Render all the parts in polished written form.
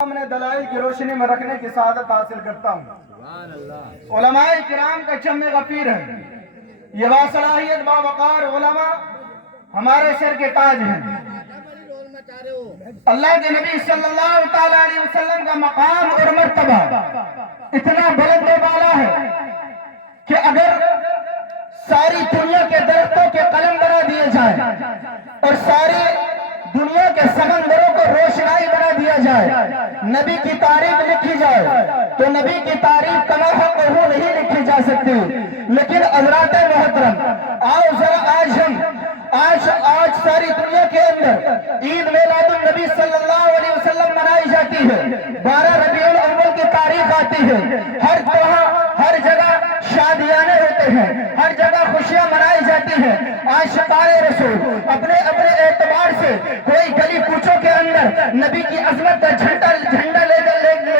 میں دلائل کی روشنی میں رکھنے کی سعادت حاصل کرتا ہوں۔ علماء کرام کا چم غفیر ہے، یہ باصلاحیت باوقار علماء ہمارے سر کے تاج ہیں۔ اللہ کے نبی صلی اللہ تعالیٰ علیہ وسلم کا مقام اور مرتبہ اتنا بلند و بالا ہے کہ اگر ساری دنیا کے درختوں کے قلم بنا دیے جائیں اور ساری دنیا کے سمندروں کو روشنائی بنا دیا جائے، نبی کی تعریف لکھی جائے تو نبی کی تعریف کما حق ہو نہیں لکھی جا سکتی۔ لیکن حضرات محترم، آؤ ذرا آج ساری دنیا کے اندر عید میلاد النبی صلی اللہ علیہ وسلم منائی جاتی ہے۔ 12 ربیع الاول کی تاریخ آتی ہے، ہر جگہ شادیانے ہوتے ہیں، ہر جگہ خوشیاں منائی جاتی ہیں۔ عاشقان رسول اپنے اعتبار سے کوئی گلی کوچوں کے اندر نبی کی عظمت کا جھنڈا لے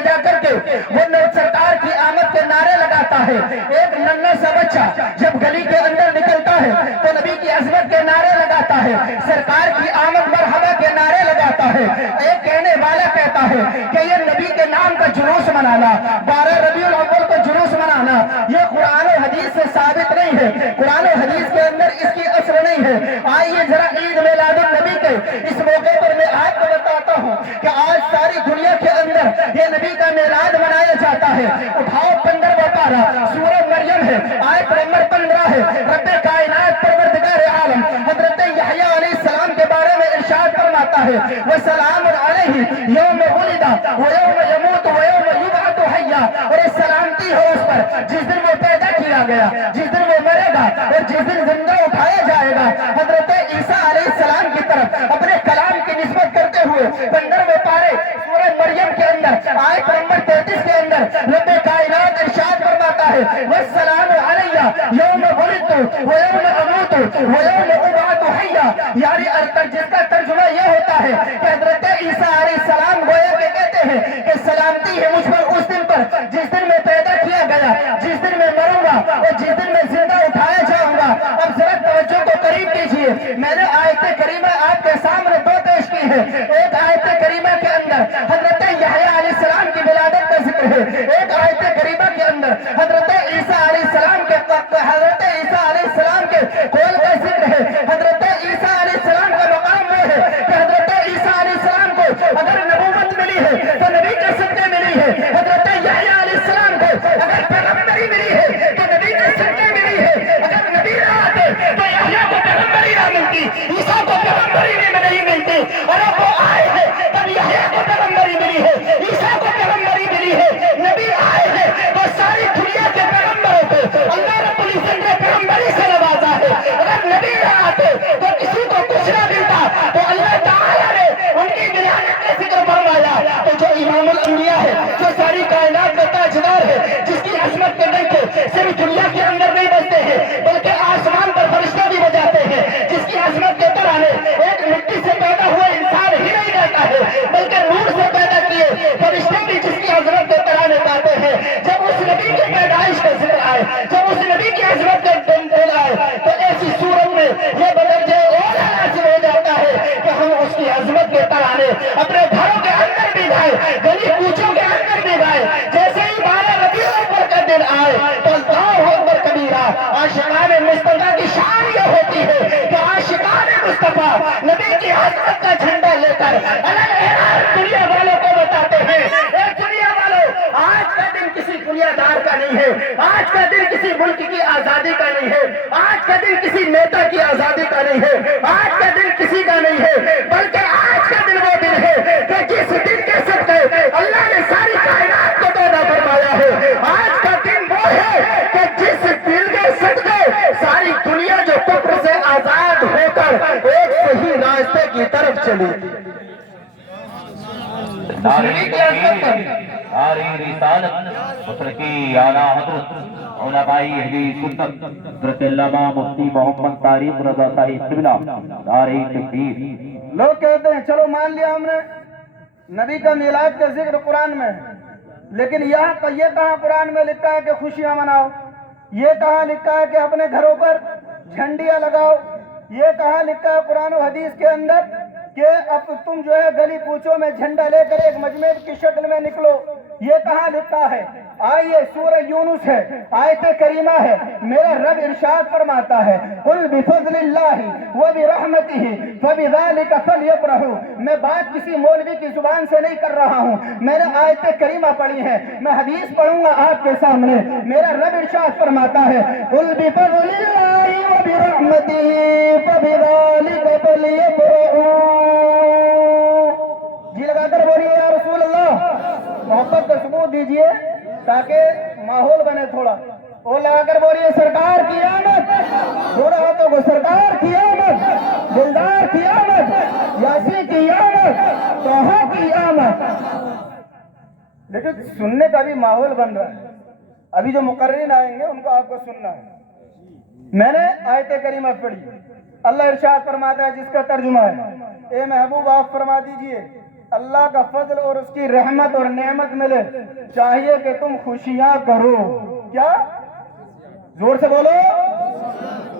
جا کر کے وہ سرکار کی آمد کے نعرے لگاتا ہے۔ ایک ننھا سا بچہ جب گلی کے اندر نکلتا ہے تو نبی کی عظمت کے نعرے لگاتا ہے، سرکار کی آمد مرحبا کے نعرے لگاتا ہے۔ ایک کہنے والا کہتا ہے کہ یہ نبی کے نام کا جلوس منانا، 12 ربیع الاول کو جلوس منانا، یہ قرآن و حدیث سے ثابت نہیں ہے، قرآن و حدیث کے اندر اس کی اثر نہیں ہے۔ آئیے ذرا عید میلاد النبی کے اس موقع پر میں آپ کو بتاتا ہوں کہ آج ساری دنیا کے اندر یہ نبی کا میلاد منایا جاتا ہے۔ اٹھاؤ 15واں پارہ، سورہ مریم ہے، آیت نمبر 15 ہے۔ رب کائنات پروردگار عالم حضرت یحییٰ علیہ السلام کے بارے میں ارشاد فرماتا ہے، وَسَلَامٌ عَلَيْهِ يَوْمَ وُلِدَ وَيَوْمَ يَمُوتُ وَيَوْمَ يُبْعَثُ حَيًّا، اور یہ سلامتی ہو اس پر جس دن وہ پیدا کیا گیا، جس دن وہ مرے گا اور جس دن زندہ اٹھایا جائے گا۔ حضرت عیسیٰ علیہ السلام کی طرف اپنے کلام کی نسبت کرتے ہوئے 15ویں پارے سورہ مریم کے اندر آیت نمبر 33 کے اندر رب کائنات ارشاد فرماتا ہے، وَالسَّلَامُ عَلَيَّ يَوْمَ وُلِدتُ وَيَوْمَ أَمُوتُ وَيَوْمَ أُبْعَثُ حَيًّا، یعنی جس کا ترجمہ یہ ہوتا ہے کہ حضرت عیسیٰ علیہ السلام گویا کہ کہتے ہیں کہ سلامتی ہے مجھ پر اس دن پر جس دن میں پیدا کیا گیا، جس دن میں مروں گا اور جس دن میں زندہ اٹھایا جاؤں گا۔ اب ذرا توجہ کو قریب کیجئے، میں نے آیت کریمہ آپ کے سامنے دو پیش کی ہے۔ ایک آیت کریمہ کے اندر حضرت یحییٰ علیہ السلام کی ولادت کا ذکر ہے، ایک آیت کریمہ کے اندر حضرت عیسیٰ علیہ السلام کے قول کا ذکر ہے۔ حضرت عیسیٰ علیہ السلام کا مقام وہ ہے کہ حضرت عیسیٰ علیہ السلام کو اگر نبوت ملی ہے تو نبی کے صدقے ملی ہے، حضرت یحییٰ علیہ السلام کو اگر پیغمبری ملی ہے تو نبی کے صدقے ملی ہے۔ اگر نبی نہ آتے تو یحییٰ کو پیغمبری نہ ملتی، عیسیٰ کو پیغمبری نہیں ملتی، اور اب وہ آئے ہیں تب یحییٰ کو پیغمبری ملی ہے، عیسیٰ کو پیغمبری ملی ہے۔ نبی آئے ہیں تو ساری دنیا کے پیغمبروں کو اللہ رب العزت نے پیغمبری سے نوازا ہے۔ اگر نبی نہ آتے تو کسی کو کچھ نہ ملتا، تو اللہ تعالیٰ نے ان کی ولادت کا ذکر فرمایا۔ تو جو امام الانبیاء ہے، جو ساری کائنات کا تاجدار ہے، جس کی عظمت کے ڈنکے صرف دنیا کے اندر نہیں بجتے ہیں بلکہ آسمان پر فرشتہ بھی بجاتے ہیں، جس کی عظمت کے ترانے ایک مٹی سے پیدا ہوا انسان ہی نہیں گاتا ہے بلکہ نور سے پیدا کیے فرشتے بھی جس کی عظمت کے ترانے گاتے ہیں۔ جب اس نبی کی پیدائش کا ذکر آئے، جب اس نبی کی عظمت کا دن آئے تو ایسی صورت میں یہ بدرجہ اولا حاصل ہو جاتا ہے کہ ہم اس کی عظمت کے ترانے اپنے گھروں کے اندر بھی گائے، گلی کوچوں کے اندر بھی گائے۔ جیسے ہی 12 ربیع الاول کا دن آئے تو اللہ اکبر کبیرہ، عاشقان مصطفیٰ کی شان یہ ہوتی ہے کہ عاشقان مصطفیٰ نبی کی عظمت کا جھنڈا لے کر الگ الگ دنیا والوں کو بتاتے ہیں، اے دنیا والوں، آج کا دن کسی دنیا دار کا نہیں ہے، آج کا دن کسی ملک کی آزادی کا نہیں ہے، آج کا دن کسی نیتا کی آزادی کا نہیں ہے، آج کا دن کسی کا نہیں ہے، بلکہ آج کا دن وہ دن ہے کہ جس دن کے صدقے اللہ نے ساری کائنات کو پیدا فرمایا ہے۔ آج کا دن وہ ہے کہ جس دن کے صدقے ساری دنیا جو کفر سے آزاد ہو کر ایک صحیح راستے کی طرف چلی۔ ناری رسالت مترکی اعلیٰ حضرت علماء اہل سنت حضرت علامہ مفتی محمد طارق رضا صاحب قبلہ نعرہ تکبیر۔ لوگ کہتے ہیں چلو مان لیا ہم نے نبی کا میلاد کا ذکر قرآن میں ہے، لیکن یہ کہاں قرآن میں لکھا ہے کہ خوشیاں مناؤ، یہ کہاں لکھا ہے کہ اپنے گھروں پر جھنڈیاں لگاؤ، یہ کہاں لکھا ہے قرآن و حدیث کے اندر کہ اب تم جو ہے گلی کوچوں میں جھنڈا لے کر ایک مجمع کی شکل میں نکلو، یہ کہاں لکھا ہے؟ آئیے سورہ یونس ہے، آیت کریمہ ہے، میرا رب ارشاد فرماتا ہے قل بفضل اللہ وبرحمتہ فبذلک فلیفرحوا۔ میں بات کسی مولوی کی زبان سے نہیں کر رہا ہوں، میں نے آیت کریمہ پڑھی ہے، میں حدیث پڑھوں گا آپ کے سامنے۔ میرا رب ارشاد فرماتا ہے قل بفضل اللہ وبرحمتہ فبذلک فلیفرحوا۔ جی لگا کر بولیے یا رسول اللہ، محبت کا ثبوت دیجئے تاکہ ماحول بنے تھوڑا، وہ لگا کر بولیے سرکار کی آمد، دونوں ہاتھوں کو سرکار کی آمد، دلدار کی آمد، یاسی کی آمد، توحا کی آمد۔ لیکن سننے کا بھی ماحول بن رہا ہے، ابھی جو مقررین آئیں گے ان کو آپ کو سننا ہے۔ میں نے آیت کریمہ پڑھی، اللہ ارشاد فرماتا ہے جس کا ترجمہ ہے، اے محبوب آپ فرما دیجئے اللہ کا فضل اور اس کی رحمت اور نعمت ملے، چاہیے کہ تم خوشیاں کرو۔ کیا؟ زور سے بولو،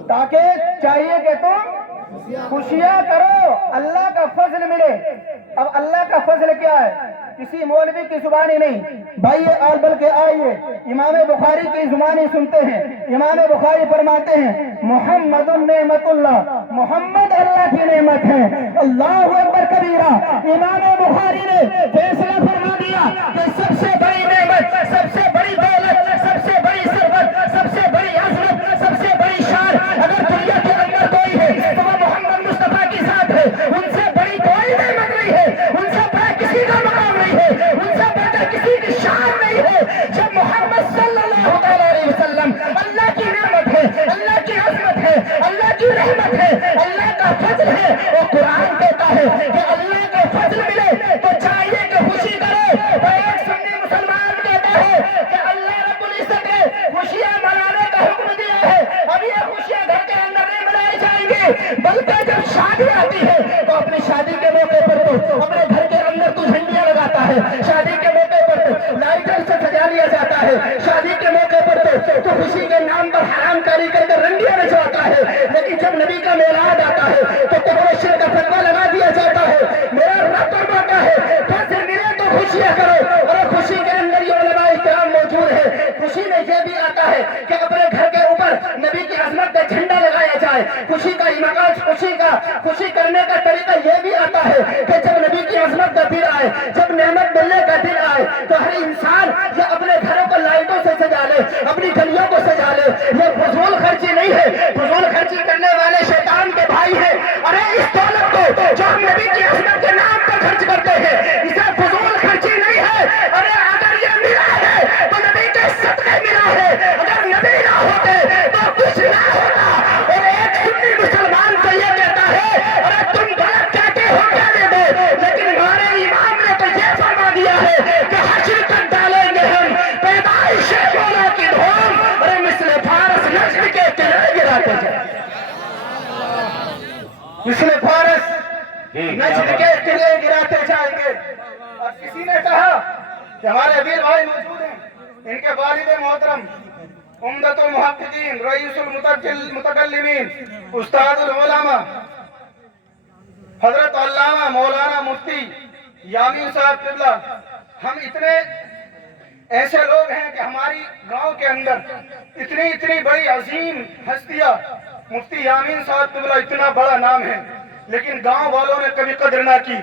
تاکہ چاہیے کہ تم خوشیاں کرو، اللہ کا فضل ملے۔ اب اللہ کا فضل کیا ہے؟ کسی مولوی کی زبانی نہیں بھائی، بلکہ آئیے امام بخاری کی زبانی سنتے ہیں۔ امام بخاری فرماتے ہیں محمد نعمت اللہ، محمد اللہ کی نعمت ہے، اللہ اکبر کبیرہ۔ امام بخاری نے فیصلہ فرما دیا کہ سب سے بڑی نعمت، سب سے بڑی دولت، سب سے بڑی ثروت، سب سے بڑی عظمت، سب سے بڑی شان اگر دنیا کے اندر کوئی ہے تو وہ محمد مصطفیٰ کی ذات ہے۔ ان سے بڑی کوئی نعمت نہیں ہے، ان سے بڑا کسی کا مقام نہیں ہے، ان سے بڑا کسی کی شان نہیں ہے۔ جب محمد صلی اللہ علیہ وسلم اللہ کی نعمت ہے، اللہ کی عظمت ہے، اللہ کی رحمت ہے، اللہ کا فضل ہے، وہ قرآن کہتا ہے کہ اللہ کا فضل ملے تو چاہیے کہ خوشی کرے۔ تو ایک سنی مسلمان کہتا ہے کہ اللہ رب العزت نے خوشیاں منانے کا حکم دیا ہے، اب یہ خوشیاں گھر کے اندر نہیں منائی جائیں گی، بلکہ جب شادی آتی ہے تو اپنی شادی کے موقع پر تو اپنے گھر کے اندر تو جھنڈیاں لگاتا ہے، شادی کے موقع پر تو لائٹر سے سجا لیا جاتا ہے، شادی کے موقع پر تو خوشی کے نام پر حرام کاری کر کے رنڈیاں نچواتا ہے، لیکن جب نبی کا میلاد آتا ہے تو کفر کا فتویٰ لگا دیا جاتا ہے۔ میرا رب فرماتا ہے فضل ملے تو خوشیاں کرو، اور خوشی کے اندر یہ علماء کرام موجود ہے۔ خوشی میں یہ بھی آتا ہے کہ اپنے گھر کے اوپر نبی کی عظمت کا جھنڈا لگایا جائے۔ خوشی کا مقام، خوشی کرنے کا طریقہ یہ بھی آتا ہے کہ جب نبی کی عظمت کا دن آئے، جب نعمت ملنے کا دن آئے تو ہر انسان یہ اپنے گھروں کو لائٹوں سے سجا لے، اپنی گلیوں کو سجا لے۔ یہ فضول خرچی نہیں ہے، فضول خرچی کرنے والے شیطان کے بھائی ہیں۔ ارے اس دولت کو جو ہم نبی کی عظمت کے نام پر خرچ کرتے ہیں اسے فضول خرچی نہیں ہے۔ ارے اگر یہ ملا ہے تو نبی کے صدقے ملا ہے، اگر نبی نہ ہوتے تو کچھ نہ ہوتا۔ اور ایک سنی مسلمان تو یہ کہتا ہے ارے تم غلط کہتے ہو کہنے دو، لیکن ہمارے امام نے تو یہ فرما دیا ہے کہ حشر تک ڈالیں گے ہم پیدائش مولا کی دھوم، ارے مثل فارس نجم کے قلعے گراتے جائیں، مثل فارس نجم کے قلعے گراتے جائیں گے۔ اور کسی نے کہا کہ ہمارے امیر بھائی موجود ہیں، ان کے والد محترم عمدۃ المحققین، رئیس المتکلمین، استاد العلماء حضرت علامہ مولانا مفتی یامین صاحب قبلہ، ہم اتنے ایسے لوگ ہیں کہ ہماری گاؤں کے اندر اتنی بڑی عظیم ہستیاں، مفتی یامین صاحب قبلہ اتنا بڑا نام ہے، لیکن گاؤں والوں نے کبھی قدر نہ کی۔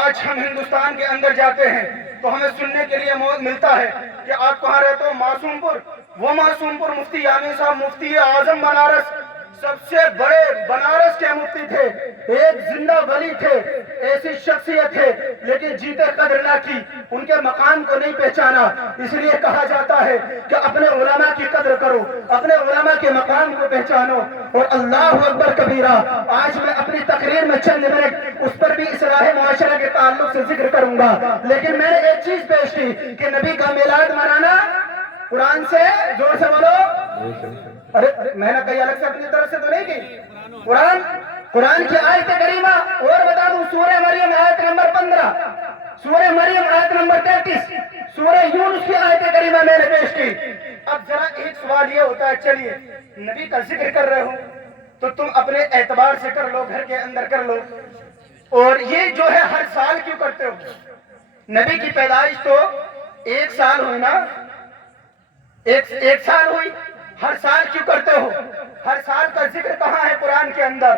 آج ہم ہندوستان کے اندر جاتے ہیں تو ہمیں سننے کے لیے ملتا ہے کہ آپ کہاں رہتے ہو؟ معصوم پور۔ وہ معصوم پور مفتی یامین صاحب مفتی اعظم بنارس، سب سے بڑے بنارس کے مفتی تھے، ایک زندہ ولی تھے، ایسی شخصیت تھے، لیکن جیتے قدر نہ کی، ان کے مقام کو نہیں پہچانا۔ اس لیے کہا جاتا ہے کہ اپنے علماء کی قدر کرو، اپنے علماء کے مقام کو پہچانو۔ اور اللہ اکبر کبیرہ، آج میں اپنی تقریر میں چند منٹ اس پر بھی اصلاح معاشرہ کے تعلق سے ذکر کروں گا، لیکن میں نے ایک چیز پیش کی کہ نبی کا میلاد منانا قرآن سے، زور سے بولو، ارے میں نے کہیں الگ سے اپنی طرف سے تو نہیں کی، قرآن کی آیت کریمہ اور بتا دوں، سورہ مریم آیت نمبر 15، سورہ مریم آیت نمبر 33، سورہ یونس کی آیت کریمہ میں نے پیش کی۔ اب ذرا ایک سوال یہ ہوتا ہے، چلیے نبی کا ذکر کر رہے ہو تو تم اپنے اعتبار سے کر لو، گھر کے اندر کر لو، اور یہ جو ہے ہر سال کیوں کرتے ہو؟ نبی کی پیدائش تو 1 سال ہوئی نا، ایک سال ہوئی، ہر سال کیوں کرتے ہو؟ ہر سال کا ذکر کہاں ہے قرآن کے اندر؟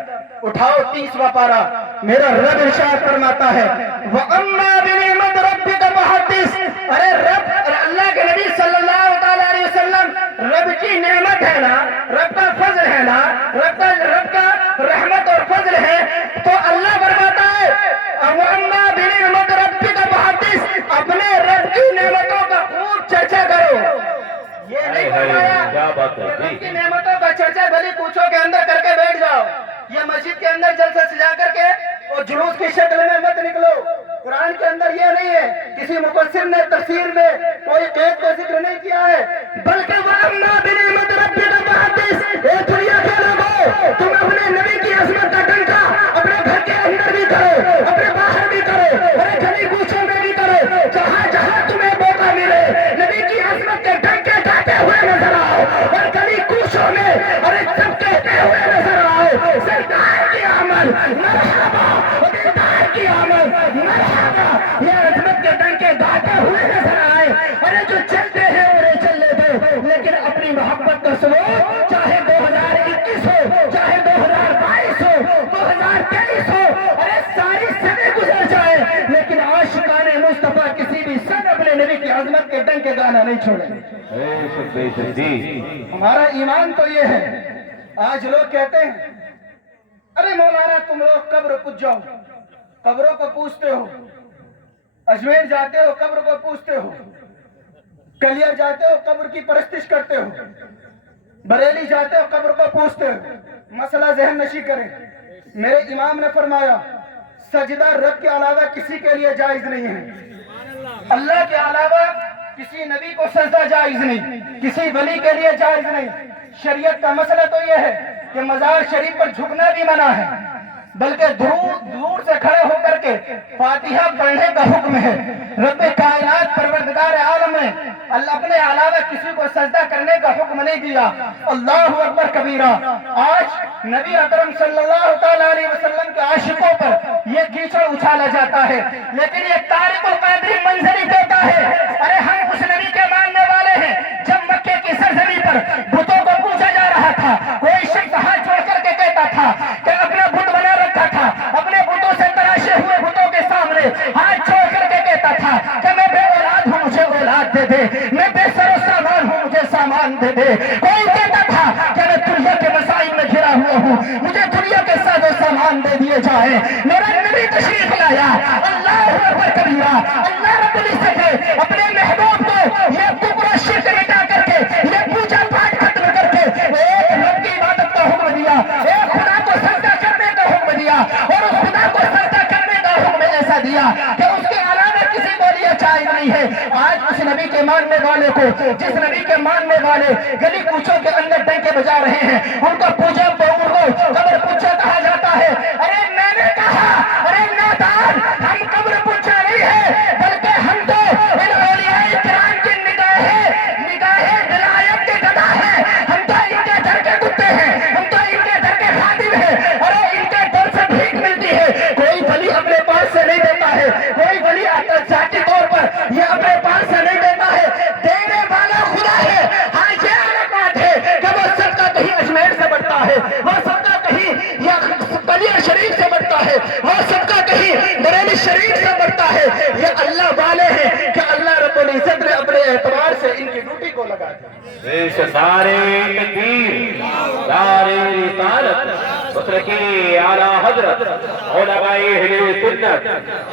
اٹھاؤ 30واں پارہ، میرا رب ارشاد فرماتا ہے وَأَمَّا بِنِعْمَةِ رَبِّكَ فَحَدِّثْ۔ ارے رب، اللہ کے نبی صلی اللہ علیہ وسلم، رب کی نعمت ہے نا، رب کا فضل ہے نا، رب کا رحمت اور فضل ہے، تو اللہ فرماتا ہے وَأَمَّا بِنِعْمَةِ رَبِّكَ فَحَدِّثْ، اپنے رب کی نعمتوں کا خوب چرچا کرو۔ یہ نہیں فرمایا کیا بات ہے کہ رب کی نعمتوں کا چرچا گلی کوچوں کے اندر کر کے بیٹھ جاؤ، یا مسجد کے اندر جلسہ سجا کر کے اور جلوس کی شکل میں مت نکلو۔ قرآن کے اندر یہ نہیں ہے، کسی مفسر نے تفسیر میں کوئی قید کو ذکر نہیں کیا ہے، بلکہ وَأَمَّا بِنِعْمَةِ رَبِّكَ فَحَدِّثْ۔ اے دنیا کے لوگوں، تم اپنے نبی کی عظمت کا ڈنکا اپنے گھر کے اندر بھی کرو، اپنے باہر بھی کرو، اپنے گلی کوچوں میں بھی کرو، جہاں جہاں تمہیں موقع ملے نبی کی عظمت کے ڈنکے گاتے ہوئے نظر آؤ، اور گلی کوچوں میں ارے سب کہتے ہوئے نظر آؤ سرکار کی آمد مرحبا، دیدار کی آمد مرحبا، یہ عظمت کے ڈنکے گاتے ہوئے نظر آئے۔ ارے جو چلتے ہیں انہیں چلنے دو، لیکن اپنی محبت کا سلوک چاہے 2021 ہو، چاہے 2022 ہو، 2023 ہو، ارے ساری صدی گزر جائے، لیکن عاشقان مصطفیٰ کسی بھی سن اپنے نبی کی عظمت کے ڈنکے گانا نہیں چھوڑیں۔ ہمارا ایمان تو یہ ہے۔ آج لوگ کہتے ہیں ارے مولانا تم لوگ قبر پوچھ جاؤ، قبروں کو پوچھتے ہو، اجمیر جاتے ہو قبر کو پوچھتے ہو، کلیئر جاتے ہو قبر کی پرستش کرتے ہو، بریلی جاتے ہو قبر کو پوچھتے ہو۔ مسئلہ ذہن نشی کریں، میرے امام نے فرمایا سجدہ رب کے علاوہ کسی کے لیے جائز نہیں ہے، اللہ کے علاوہ کسی نبی کو سجدہ جائز نہیں، کسی ولی کے لیے جائز نہیں۔ شریعت کا مسئلہ تو یہ ہے کہ مزار شریف پر جھکنا بھی منع ہے، بلکہ دور سے کھڑے ہو کر کے فاتحہ پڑھنے کا حکم ہے۔ رب کائنات پروردگار عالم نے اللہ اپنے علاوہ کسی کو سجدہ کرنے کا حکم نہیں دیا۔ اللہ اکبر کبیرہ۔ آج نبی اکرم صلی اللہ تعالیٰ علیہ وسلم کے عاشقوں پر یہ کیچڑ اچھالا جاتا ہے، لیکن یہ طارق القادری منظری دیتا ہے ارے ہم اس نبی کے ماننے والے ہیں۔ جب مکے کی سرزمین پر بتوں کو پوجا جا رہا تھا، کوئی شخص ہاتھ جوڑ کر کے کہتا تھا کہ اپنا بت بنا رکھا تھا، اپنے بتوں سے تراشے ہوئے بتوں کے سامنے ہاتھ جوڑ کر کے کہتا تھا کہ میں بے اولاد ہوں مجھے اولاد دے دے، میں بے سر و سامان ہوں مجھے سامان دے دے۔ کوئی کہتا تھا کہ میں دنیا کے مسائل میں گھرا ہوا ہوں، مجھے دنیا کے ساز و سامان دے دیے جائیں۔ میرا نبی تشریف لایا، اللہ اکبر کبیرہ۔ اللہ رب العزت نے اپنے محبوب کو یہ ٹکڑا شرک مٹا کر کے، یہ پوجا پاٹ ختم کر کے ایک رب کی عبادت کا حکم دیا، ایک خدا کو سجدہ کرنے کا حکم دیا، اور اس خدا کو سجدہ کرنے کا حکم ایسا دیا کہ اس کے علاوہ کسی کو لیے جائز نہیں ہے۔ آج اس نبی کے ماننے والے کو، جس نبی کے ماننے والے گلی کوچوں کے اندر ڈنکے بجا رہے ہیں، ان کو پوجا قبر پوچھا کہا جاتا ہے۔ ارے میں نے کہا ارے نادان، ہم قبر پوچھا نہیں ہے، بلکہ ہم تو ان اولیاء کرام کی نگاہ ولایت کے گدا ہیں، ہم تو ان کے گھر کے کتے ہیں، ہم تو ان کے گھر کے خادم ہیں، ارے ان کے گھر سے بھیک ملتی ہے۔ کوئی ولی اپنے پاس سے نہیں دیتا ہے، کوئی ولی ذاتی طور پر یہ اپنے پاس سے نہیں دیتا ہے، دینے والا خدا ہے۔ ہاں یہ الگ بات ہے کہ وہ صدقہ کہیں اجمیر سے بڑھتا ہے، وہ صدقہ کہیں یا کلیئر شریف سے بڑھتا ہے، وہ صدقہ کہیں بریلی شریف سے بڑھتا ہے۔ یہ اللہ والے ہیں کہ اللہ رب العزت نے اپنے اعتبار سے ان کی ڈیوٹی کو لگا دیا۔ سارے تکبیر، سارے رسالت، مترکی اعلیٰ حضرت علماء اہل سنت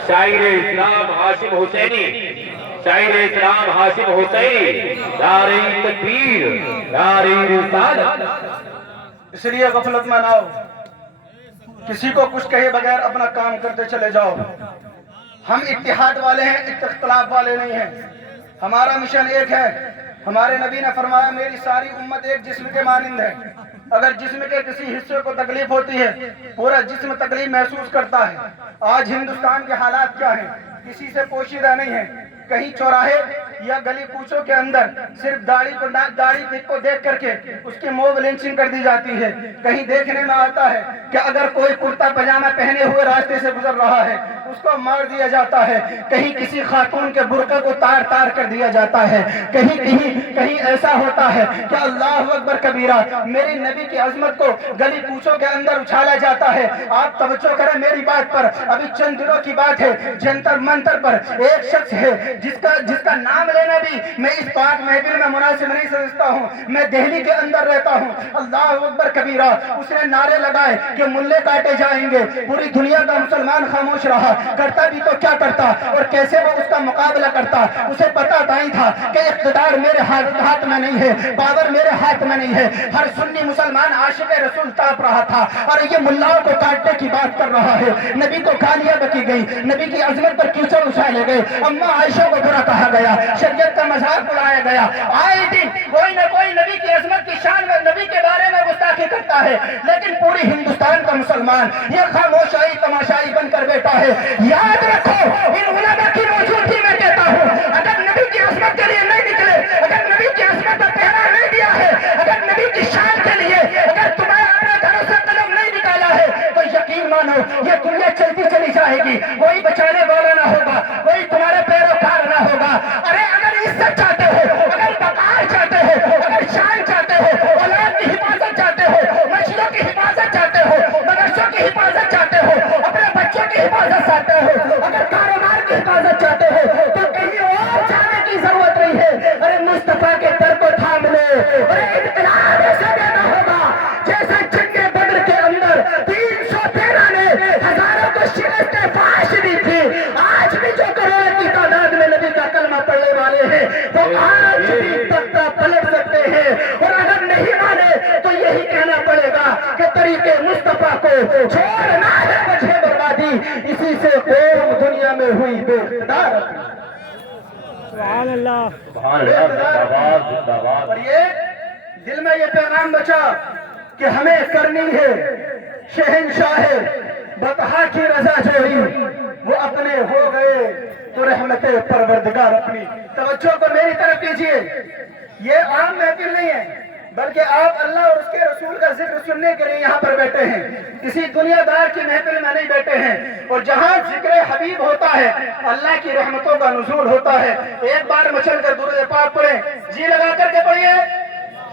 شاعر اسلام ہاشم حسینی، شاعر اسلام ہاشم حسینی، سارے تکبیر، سارے رسالت۔ اس لیے غفلت میں نہ ہو، کسی کو کچھ کہے بغیر اپنا کام کرتے چلے جاؤ۔ ہم اتحاد والے ہیں، اختلاف والے نہیں ہیں۔ ہمارا مشن ایک ہے۔ ہمارے نبی نے فرمایا میری ساری امت ایک جسم کے مانند ہے، اگر جسم کے کسی حصے کو تکلیف ہوتی ہے پورا جسم تکلیف محسوس کرتا ہے۔ آج ہندوستان کے حالات کیا ہیں؟ کسی سے پوشیدہ نہیں ہے، کہیں چوراہے یا گلی کوچوں کے اندر صرف داڑھی کو دیکھ کر کے اس کی موب لنچنگ کر دی جاتی ہے. کہیں دیکھنے میں آتا ہے کہ اگر کوئی کرتا پجامہ پہنے ہوئے راستے سے گزر رہا ہے اس کو مار دیا جاتا ہے. کہیں کسی خاتون کے برقع کو تار تار کر دیا جاتا ہے. کہیں ایسا ہوتا ہے کہ اللہ اکبر کبیرہ میری نبی کی عظمت کو گلی کوچوں کے اندر اچھالا جاتا ہے. آپ توجہ کریں میری بات پر. ابھی چند دنوں کی بات ہے, جنتر منتر پر ایک شخص ہے جس کا نام لینا بھی میں اس پاک محفل میں مناسب نہیں سمجھتا ہوں. میں دہلی کے اندر رہتا ہوں. اللہ اکبر کبیرہ اس نے نعرے لگائے کہ ملے کاٹے جائیں گے. پوری دنیا کا مسلمان خاموش رہا. کرتا بھی تو کیا کرتا اور کیسے وہ اس کا مقابلہ کرتا. اسے پتا نہیں تھا کہ اقتدار میرے ہاتھ میں نہیں ہے, پاور میرے ہاتھ میں نہیں ہے. ہر سنی مسلمان عاشق رسول تاپ رہا تھا اور یہ ملاؤں کو کاٹنے کی بات کر رہا ہے. نبی کو گالیاں بکی گئی, نبی کی عظمت پر کیچڑ اچھالے گئے, اماں عائشہ کو برا کہا گیا, شریعت کا مذاق اڑایا گیا. آئے دن کوئی نہ کوئی نبی کی عظمت کی شان میں نبی کے بارے میں گستاخی کرتا ہے, لیکن پوری ہندوستان کا مسلمان یہ خاموشائی تماشائی بن کر بیٹھا ہے. یاد رکھو ان علماء کی موجودگی میں کہتا ہوں, اگر نبی کی عظمت کے لیے نہیں نکلے, اگر نبی کی عظمت کا پہرا نہیں دیا ہے, اگر نبی کی شان کے لیے اگر تمہیں اپنے گھروں سے قدم نہیں نکالا ہے تو یقین مانو یہ دنیا چلتی چلی جائے گی. کوئی بچانے والا نہ ہوگا, کوئی تمہارے پیروکار نہ ہوگا. ارے اگر عزت چاہتے ہو, اگر وقار چاہتے ہو, اگر شان چاہتے ہو, اولاد کی حفاظت چاہتے ہو, مسجدوں کی حفاظت چاہتے ہو, مدرسوں کی حفاظت چاہتے ہو, اپنے بچوں کی حفاظت چاہتے ہو, اگر کاروبار کی حفاظت چاہتے ہو تو کہیں اور جانے کی ضرورت نہیں ہے. ارے مصطفیٰ کے در کو تھام لو. ارے انقلاب ایسے دینا ہوگا جیسے جنگ بدر کے اندر 313 نے ہزاروں کو شکست فاش دی تھی. آج بھی جو کروڑوں کی تعداد میں نبی کا کلمہ پڑھنے والے ہیں وہ آج بھی تختہ پلٹ سکتے ہیں. اور اگر نہیں مانے تو یہی کہنا پڑے گا کہ طریقے مصطفیٰ کو چھوڑنا ہے وجہ بربادی. اسی سے قوم دنیا میں ہوئی بے اقتدار. سبحان اللہ. سبحان اللہ, زندہ باد. اور یہ دل میں یہ پیغام بچا کہ ہمیں کرنی ہے شہنشاہ بطحا کی رضا جوئی. وہ اپنے ہو گئے تو رحمت پروردگار اپنی. توجہ کو میری طرف کیجئے. یہ عام محفل نہیں ہے بلکہ آپ اللہ اور اس کے رسول کا ذکر سننے کے لیے یہاں پر بیٹھے ہیں. کسی دنیا دار کی محفل میں نہیں بیٹھے ہیں. اور جہاں ذکر حبیب ہوتا ہے اللہ کی رحمتوں کا نزول ہوتا ہے. ایک بار مچل کر درود پاک پڑھیں, جی لگا کر کے پڑھیے,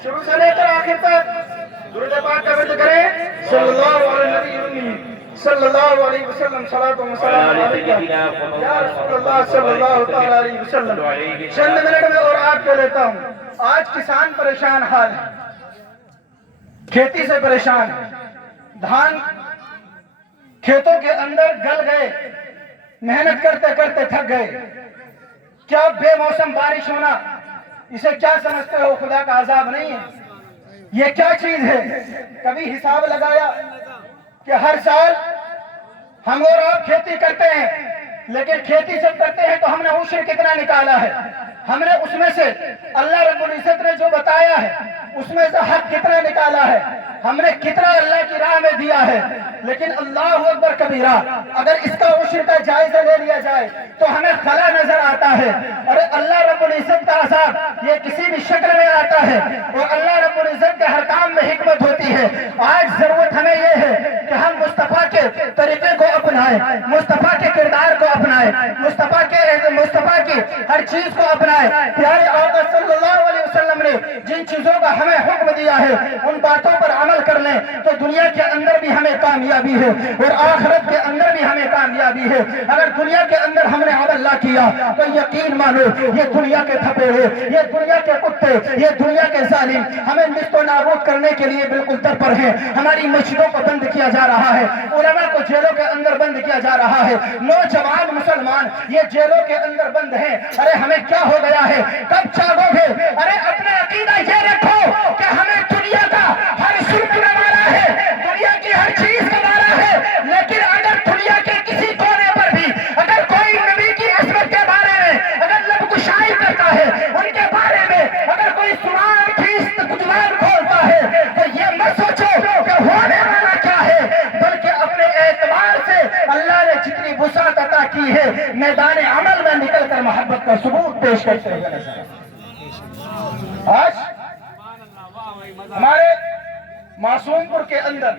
شروع سے لے کر آخر تک درود پاک کا ورد کریں. صلی اللہ علیہ صلی اللہ علیہ وسلم, صلاۃ و سلام علیکہ یا رسول اللہ صلی اللہ تعالی علیہ وسلم. چند منٹ میں اور آپ کو لیتا ہوں. آج کسان پریشان حال ہے, کھیتی سے پریشان ہے. دھان کھیتوں کے اندر گل گئے, محنت کرتے کرتے تھک گئے. کیا بے موسم بارش ہونا اسے کیا سمجھتے ہو خدا کا عذاب نہیں ہے؟ یہ کیا چیز ہے؟ کبھی حساب لگایا کہ ہر سال ہم اور آپ کھیتی کرتے ہیں, لیکن کھیتی سے کرتے ہیں تو ہم نے عشر کتنا نکالا ہے؟ ہم نے اس میں سے اللہ رب العزت نے جو بتایا ہے اس میں سے حق کتنا نکالا ہے؟ ہم نے کتنا اللہ کی راہ میں دیا ہے؟ لیکن اللہ اکبر کبیرہ اگر اس کا عشر کا جائزہ لے لیا جائے تو ہمیں خلا نظر آتا ہے. اور اللہ رب العزت کا عذاب یہ کسی بھی شکل میں آتا ہے, اور اللہ رب العزت کے ہر کام میں حکمت ہوتی ہے. آج ضرورت ہمیں یہ ہے کہ ہم مصطفیٰ کے طریقے کو اپنائیں, مصطفیٰ کے کردار کو اپنائیں, مصطفیٰ کی ہر چیز کو اپنائیں. پیارے آقا صلی اللہ علیہ وسلم نے جن چیزوں کا ہمیں حکم دیا ہے ان باتوں پر عمل کر لیں تو دنیا کے اندر بھی ہمیں کامیابی ہے اور آخرت کے اندر بھی ہمیں کامیابی ہے. اگر دنیا کے اندر ہم نے عمل نہ کیا تو یقین مانو یہ دنیا کے تھپیڑے, یہ دنیا کے کتے, یہ دنیا کے ظالم ہمیں نست و نابود کرنے کے لیے بالکل در پر ہیں. ہماری مسجدوں کو بند کیا جا رہا ہے, علماء کو جیلوں کے اندر بند کیا جا رہا ہے, نوجوان مسلمان یہ جیلوں کے اندر بند ہیں. ارے ہمیں کیا ہو گیا ہے؟ کب جاگو گے؟ ارے اپنا عقیدہ یہ رکھو کہ ہمیں دنیا کا ہر سلک گوارا ہے, دنیا کی ہر چیز گوارا ہے, لیکن اگر دنیا کے کسی کونے پر بھی اگر کوئی نبی کی عظمت کے بارے میں اگر لب کشائی کرتا ہے, ان کے بارے میں اگر کوئی زبان کھولتا ہے تو یہ مت سوچو کہ ہونے والا کیا ہے, بلکہ اپنے اعتبار سے اللہ نے جتنی وسعت عطا کی ہے میدان عمل میں نکل کر محبت کرو. کا ثبوت پیش کرتے ہوئے نظر آج ہمارے معصوم پور کے اندر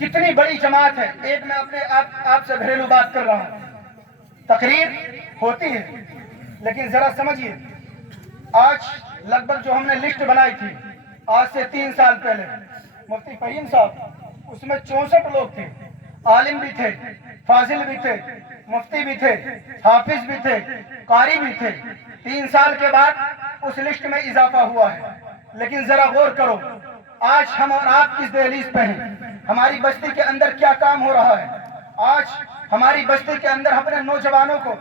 کتنی بڑی جماعت ہے. ایک میں اپنے آپ سے گھریلو بات کر رہا ہوں. تقریر ہوتی ہے لیکن ذرا سمجھیے, آج لگ بھگ جو ہم نے لسٹ بنائی تھی آج سے 3 سال پہلے, مفتی فہیم صاحب, اس میں 64 لوگ تھے. عالم بھی تھے, فاضل بھی تھے, مفتی بھی تھے, حافظ بھی تھے, قاری بھی تھے. 3 سال کے بعد اس لسٹ میں اضافہ ہوا ہے. لیکن ذرا غور کرو, آج ہم اور آپ کس دہلیز پہ ہیں, ہماری بستی کے اندر کیا کام ہو رہا ہے. آج ہماری بستی کے اندر اپنے نوجوانوں کو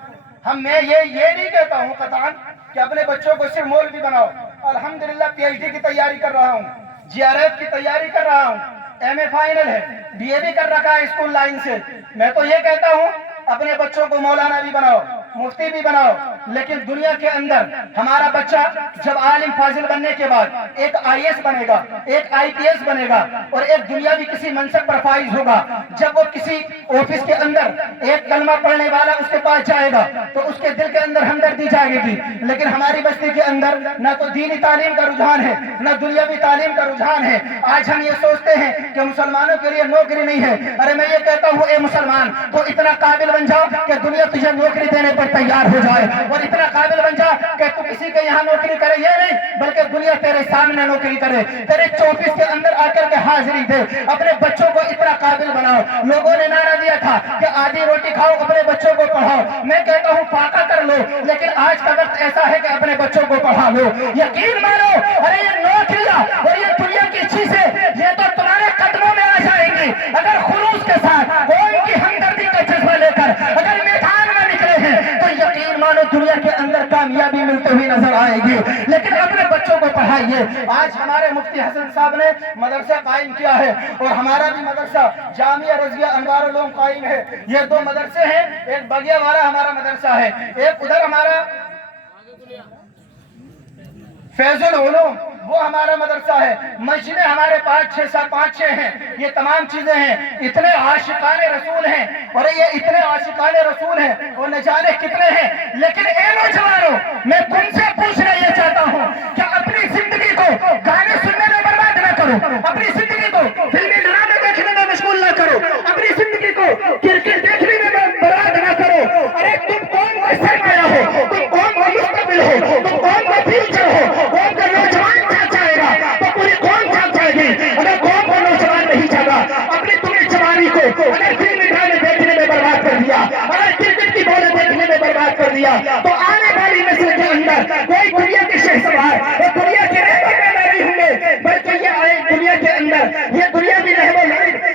میں یہ نہیں کہتا ہوں قطعاً کہ اپنے بچوں کو صرف مولوی بناؤ. الحمدللہ PhD کی تیاری کر رہا ہوں, GRF کی تیاری کر رہا ہوں, MA فائنل ہے, BA بھی کر رکھا ہے اسکول لائن سے. میں تو یہ کہتا ہوں اپنے بچوں کو مولانا بھی بناؤ, مفتی بھی بناؤ. لیکن دنیا کے اندر ہمارا بچہ جب عالم فاضل بننے کے بعد ایک IAS بنے گا, ایک IPS بنے گا اور ایک دنیاوی کسی منصب پر فائز ہوگا, جب وہ کسی آفس کے اندر ایک کلمہ پڑھنے والا اس کے پاس جائے گا تو اس کے دل کے اندر ہمدردی جاگے گی. لیکن ہماری بستی کے اندر نہ تو دینی تعلیم کا رجحان ہے نہ دنیاوی تعلیم کا رجحان ہے. آج ہم یہ سوچتے ہیں کہ مسلمانوں کے لیے نوکری نہیں ہے. ارے میں یہ کہتا ہوں اے مسلمان, تو اتنا قابل بن جا کہ دنیا تجھے نوکری دینے پر تیار ہو جائے, اور اتنا قابل بن جا کہ تو کسی کے یہاں نوکری کرے یہ نہیں بلکہ دنیا تیرے سامنے نوکری کرے, تیرے چوپس کے اندر آ کر کے حاضری دے. اپنے بچوں کو اتنا قابل بناؤ. لوگوں نے نعرہ دیا تھا کہ آدھی روٹی کھاؤ, اپنے بچوں کو پڑھاؤ. میں کہتا ہوں فاقہ کر لو, لیکن آج کا وقت ایسا ہے کہ اپنے بچوں کو پڑھا لو. یقین مانو, ارے یہ نوکریاں اور یہ دنیا کی چیزیں یہ تو تمہارے قدموں میں آ جائیں گی اگر خلوص کے ساتھ قوم کی ہمدردی کا جذبہ لے کر اگر میدان میں نکلے ہیں تو یقین مانو دنیا کے اندر کامیابی ملتے ہوئی نظر آئے گی. لیکن اپنے بچوں کو پڑھائیے. آج ہمارے مفتی حسن صاحب نے مدرسہ قائم کیا ہے اور ہمارا بھی مدرسہ جامعہ رضویہ انوار العلوم قائم ہے. یہ 2 مدرسے ہیں, ایک بگیا والا ہمارا مدرسہ ہے, ایک ادھر ہمارا فیض العلوم وہ ہمارا مدرسہ ہے. مسجدیں ہمارے 5-6 ہیں. یہ تمام چیزیں ہیں. اتنے عاشقان رسول ہیں اور یہ اتنے عاشقان رسول ہیں اور نہ جانے کتنے ہیں. لیکن اے نوجوانوں, میں تم سے پوچھنا یہ چاہتا ہوں کہ اپنی زندگی کو گانے سننے میں برباد نہ کرو, اپنی زندگی کو فلمی ڈرامے دیکھنے میں مشغول نہ کرو, اپنی زندگی کو کرکٹ دیکھنے میں برباد نہ کرو. ارے تم قوم کا سرمایہ ہو, تم قوم کا مستقبل ہو, تم قوم کا فیوچر ہو. قوم کا نوجوان جاگ جائے گا تو پوری قوم جاگ جائے گی. اگر قوم کا نوجوان نہیں جاگا, اپنی تمہیں جوانی کو اگر فلمی ڈرامے دیکھنے میں برباد کر دیا, اگر کرکٹ کی بولیں دیکھنے میں برباد کر دیا, تو آنے والی نسل کے اندر کوئی دنیا کے شہسوار اور دنیا کے رہبر پیدا نہیں ہوں گے, بلکہ یہ آئے دنیا کے اندر یہ دنیا کی رہبر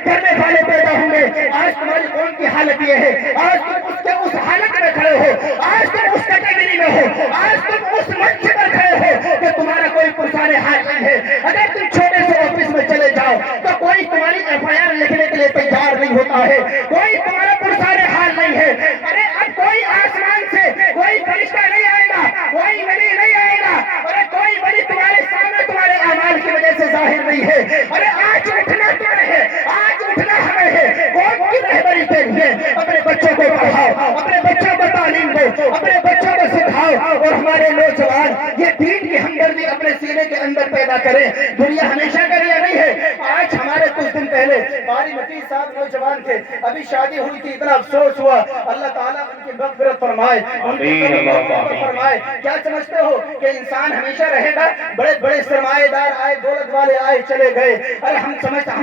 کرنے والے پیدا ہوں گے. آج تمہاری قوم کی حالت یہ ہے, آج تم اس حالت میں کھڑے ہو, آج تم اس کیٹیگری میں ہو, آج تم اس منچ پر کھڑے ہو کہ تمہارا کوئی پرسان حال نہیں ہے. اگر تم چھوٹے سے آفس میں چلے جاؤ تو کوئی تمہاری FIR لکھنے کے لیے تیار نہیں ہوتا ہے, کوئی تمہارا پرسان حال نہیں ہے. ارے اب کوئی آسمان سے کوئی فرشتہ نہیں آئے گا, کوئی ولی نہیں آئے گا, ارے کوئی ولی تمہارے سامنے تمہارے اعمال کی وجہ سے ظاہر نہیں ہے. ارے آج اٹھنا تمہیں ہے, آج اٹھنا ہمیں ہے. قوم کی رہبری کے لیے اپنے بچوں کو پڑھاؤ, اپنے بچوں کو تعلیم دو, اپنے بچوں کو سکھاؤ, اور ہمارے نوجوان یہ دین کی ہمدردی اپنے سینے کے اندر پیدا کریں. دنیا ہمیشہ کا لیے نہیں ہے. آج ہمارے کچھ دن پہلے قاری نفیس صاحب نوجوان تھے, ابھی شادی ہوئی تھی, اتنا افسوس ہوا. اللہ تعالیٰ ان کی مغفرت فرمائے, ان کی فرمائے. کیا سمجھتے ہو کہ انسان ہمیشہ رہے گا؟ بڑے بڑے سرمایہ دار آئے, دولت والے آئے, چلے گئے. ارے ہم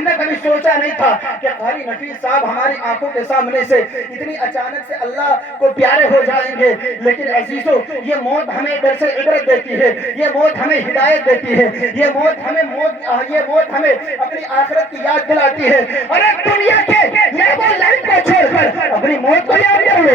نے کبھی سوچا نہیں تھا کہ قاری نفیس صاحب ہماری آنکھوں کے سامنے سے اتنی اچانک سے اللہ کو پیارے ہو جائیں گے. لیکن عزیزو, یہ موت ہمیں درس عبرت دیتی ہے, یہ موت ہمیں ہدایت دیتی ہے, یہ موت ہمیں اپنی آخرت کی یاد دلاتی ہے. ارے دنیا کے لیبل لائن کو چھوڑ کر اپنی موت کو یاد کر لو.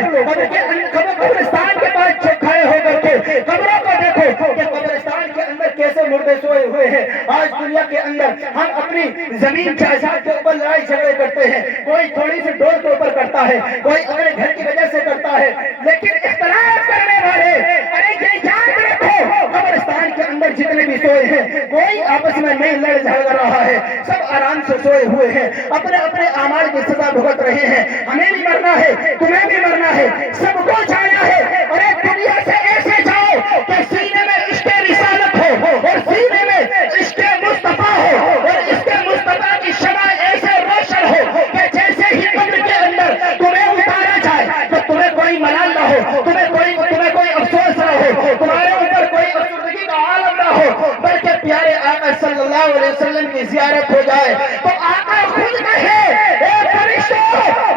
قبرستان کے پاس کھڑے ہو کر کے قبروں کو دیکھو کہ قبرستان کے اندر کیسے مردے سوئے ہوئے ہیں. آج دنیا کے اندر ہم اپنی زمین جائیداد کے اوپر لڑائی جھگڑے کرتے ہیں, کوئی تھوڑی سی ڈور کے اوپر کرتا ہے, کوئی اپنے گھر کی وجہ سے کرتا ہے. لیکن اختلاف کرنے والے ارے یہ یاد رکھو, قبرستان کے اندر جتنے بھی سوئے ہیں کوئی کوئی آپس میں نہیں لڑ جھگڑ رہا ہے، سب آرام سے سوئے ہوئے ہیں، اپنے اپنے اعمال کی سزا بھگت رہے ہیں۔ ہمیں بھی مرنا ہے، تمہیں بھی مرنا ہے، سب کو جانا ہے، اور ایک دنیا سے ایسے جاؤ کہ سینے میں عشق رسالت ہو اور سینے میں عشق مصطفیٰ ہو، اور عشق مصطفیٰ کی شمع ایسے روشن ہو کہ جیسے ہی قبر کے اندر تمہیں اتارا جائے تو تمہیں کوئی ملال نہ ہو، تمہیں کوئی افسوس نہ ہو، تمہارے اوپر کوئی افسردگی کا عالم نہ ہو، بلکہ پیارے آقا صلی اللہ علیہ وسلم کی زیارت ہو جائے تو آقا خود کہے اے فرشتوں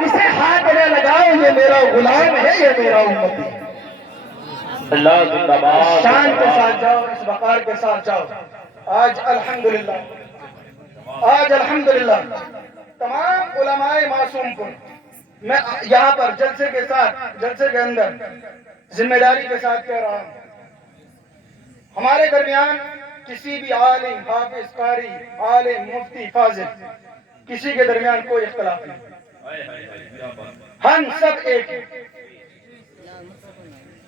اسے ہاتھ میں لگاؤ، یہ میرا غلام ہے، یہ میرا امتی ہے۔ اللہ زندہ باد، شان کے ساتھ جاؤ، اس وقار کے ساتھ جاؤ۔ آج الحمدللہ تمام علماء معصوم کو میں یہاں پر جلسے کے اندر ذمہ داری کے ساتھ کہہ رہا ہوں، ہمارے درمیان کسی بھی عالم، حافظ، قاری، عالم، مفتی، فاضل، کسی کے درمیان کوئی اختلاف نہیں، ہم سب ایک ہیں۔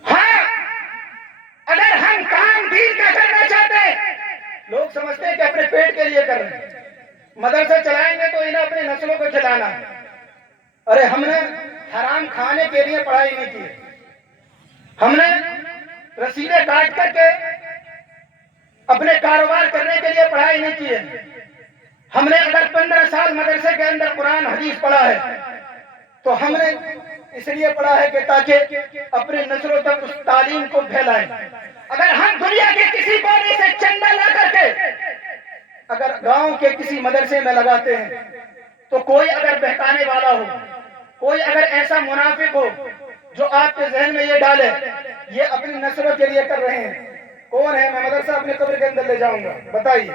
ہاں اگر ہم کام دین کا کرنا چاہتے ہیں، لوگ سمجھتے ہیں کہ اپنے پیٹ کے لیے کر رہے ہیں، مدرسہ چلائیں گے تو انہیں اپنی نسلوں کو چلانا ہے۔ ارے ہم نے حرام کھانے کے لیے پڑھائی نہیں کی، ہم نے رسیدیں کاٹ کر کے اپنے کاروبار کرنے کے لیے پڑھائی نہیں کی ہے۔ ہم نے اگر 15 سال مدرسے کے اندر قرآن حدیث پڑھا ہے تو ہم نے اس لیے پڑھا ہے کہ تاکہ اپنی نسلوں تک اس تعلیم کو پھیلائیں۔ اگر ہم دنیا کے کسی کونے سے چندہ لا کر کے اگر گاؤں کے کسی مدرسے میں لگاتے ہیں تو کوئی اگر بہکانے والا ہو، کوئی اگر ایسا منافق ہو جو آپ کے ذہن میں یہ ڈالے یہ اپنی نسلوں کے لیے کر رہے ہیں، کون ہے؟ میں مدرسہ اپنے قبر کے اندر لے جاؤں گا، بتائیے۔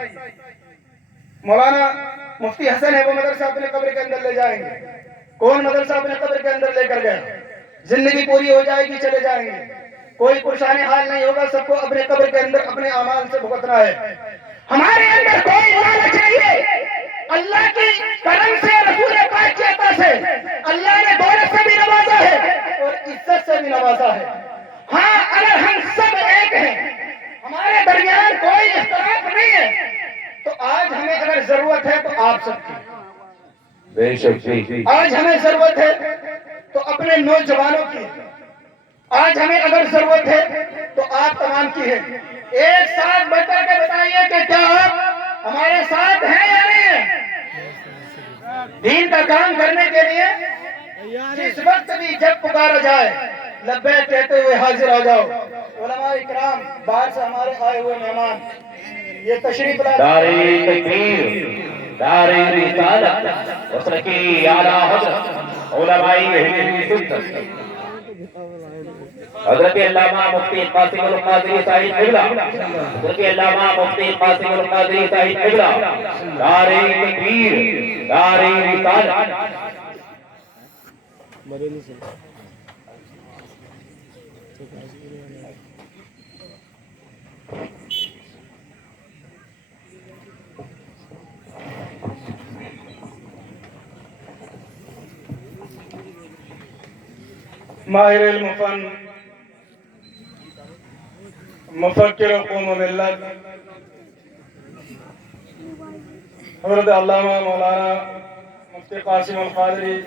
مولانا مفتی حسن ہے، وہ مدرسہ اپنے قبر کے اندر لے جائیں گے، کون مدرسہ اپنے قبر کے اندر لے کر گیا؟ زندگی پوری ہو جائے گی چلے جائیں گے، کوئی پریشان حال نہیں ہوگا، سب کو اپنے قبر کے اندر اپنے اعمال سے بھگتنا ہے۔ ہمارے اندر کوئی لالچ نہیں ہے، اللہ کی کرم سے، رسول پاک کی عطا سے اللہ نے دولت سے بھی نوازا ہے اور عزت سے بھی نوازا ہے۔ ہاں اگر ہم سب ایک ہیں، ہمارے درمیان کوئی اختلاف نہیں ہے، تو آج ہمیں اگر ضرورت ہے تو آپ سب کی، بے شک جی، آج ہمیں ضرورت ہے تو اپنے نوجوانوں کی، آج ہمیں اگر ضرورت ہے تو آپ تمام کی ہے۔ ایک ساتھ بڑھ کر کے بتائیے کہ کیا آپ ہمارے ساتھ ہیں یا نہیں ہیں؟ دین کا کام کرنے کے لیے جس وقت بھی جب پکارا جائے لبیک کہتے ہوئے حاضر ہو جاؤ۔ علماء اکرام، باہر سے ہمارے آئے ہوئے مہمان یہ تشریف لا دارِ تکبیر، دارِ رسالت، وصل کی اعلیٰ حضرت علماء اہل سنت حضرت علامہ مفتی قاسم القادری صاحب قبلہ، حضرت علامہ مفتی قاسم القادری صاحب قبلہ، دارِ تکبیر، دارِ رسالت۔ ماہر علم فن، مفکر قوم و ملت، حضرت علامہ مولانا مفتی قاسم القادری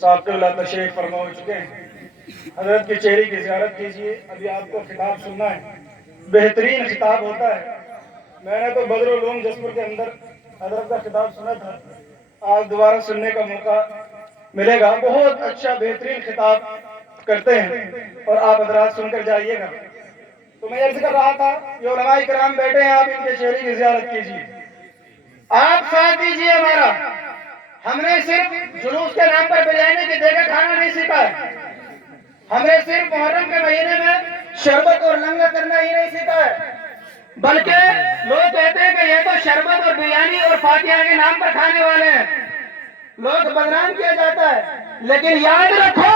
صاحب قبلہ تشریف فرما ہو چکے ہیں۔ حضرت کی چہرے کی زیارت کیجیے۔ ابھی آپ کو خطاب سننا ہے، بہترین خطاب ہوتا ہے۔ میں نے تو بدر العلوم جسپور کے اندر حضرت کا خطاب سنا تھا، آج دوبارہ سننے کا موقع ملے گا۔ بہت اچھا بہترین خطاب کرتے ہیں اور آپ حضرات سن کر جائیے گا۔ تو میں عرض کر رہا تھا یہ علماء کرام بیٹھے ہیں، آپ ان کے چہرے کی زیارت کیجیے، آپ ساتھ دیجیے ہمارا۔ ہم نے صرف جلوس کے نام پر بریانی کی دیگر کھانا نہیں سیکھا ہے، ہم نے صرف محرم کے مہینے میں شربت اور لنگر کرنا ہی نہیں سیکھا ہے، بلکہ لوگ کہتے ہیں کہ یہ تو شربت اور بریانی اور فاتحہ کے نام پر کھانے والے ہیں، لوگ بدنام کیا جاتا ہے۔ لیکن یاد رکھو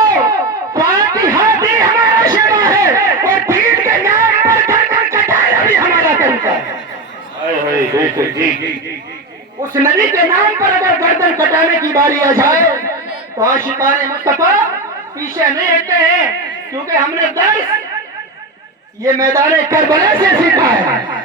فاتحہ بھی ہمارا شعبہ ہے اور دین کے نام پر گردن کٹانا بھی ہمارا طریقہ ہے۔ اس نبی کے نام پر اگر گردن کٹانے کی باری آ جائے تو عاشقان مصطفیٰ پیچھے نہیں ہٹتے ہیں، کیونکہ ہم نے درس یہ میدان کربلا سے سیکھا ہے۔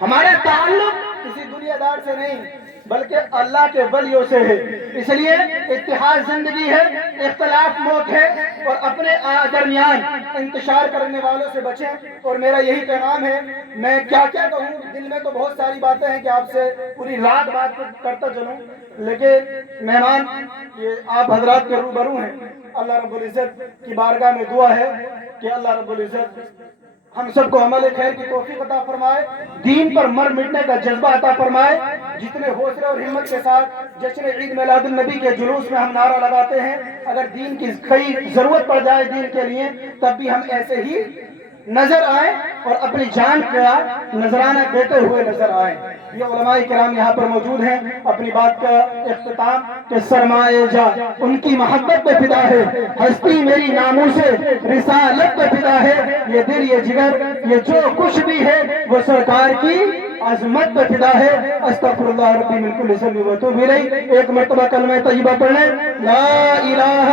ہمارا تعلق کسی دنیا دار سے نہیں بلکہ اللہ کے ولیوں سے ہے. اس لیے اتحاد زندگی ہے، اختلاف موت ہے، اور اپنے درمیان انتشار کرنے والوں سے بچیں. اور میرا یہی پیغام ہے. میں کیا کہوں، دل میں تو بہت ساری باتیں ہیں کہ آپ سے پوری رات بات کرتا چلوں، لیکن مہمان یہ آپ حضرات کے روبرو ہیں. اللہ رب العزت کی بارگاہ میں دعا ہے کہ اللہ رب العزت ہم سب کو عمل خیر کی توفیق عطا فرمائے، دین پر مر مٹنے کا جذبہ عطا فرمائے. جتنے حوصلے اور ہمت کے ساتھ جشن عید میلاد النبی کے جلوس میں ہم نعرہ لگاتے ہیں، اگر دین کی کئی ضرورت پڑ جائے دین کے لیے، تب بھی ہم ایسے ہی نظر آئیں اور اپنی جان کا نذرانہ دیتے ہوئے نظر آئیں. یہ علماء کرام یہاں پر موجود ہیں. اپنی بات کا اختتام کہ سرمایہ جا ان کی محبت پہ فدا ہے، ہستی میری ناموں سے رسالت پہ فدا ہے. یہ دل یہ جگر یہ جو کچھ بھی ہے وہ سرکار کی عظمت پہ فدا ہے. استغفر اللہ ربی من کل ذنب و اتوب الیہ. ایک مرتبہ کلمہ طیبہ پڑھیں، لا الہ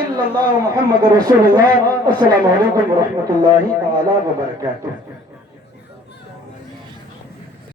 الا اللہ محمد رسول اللہ. السلام علیکم ورحمۃ اللہ تعالی وبرکاتہ.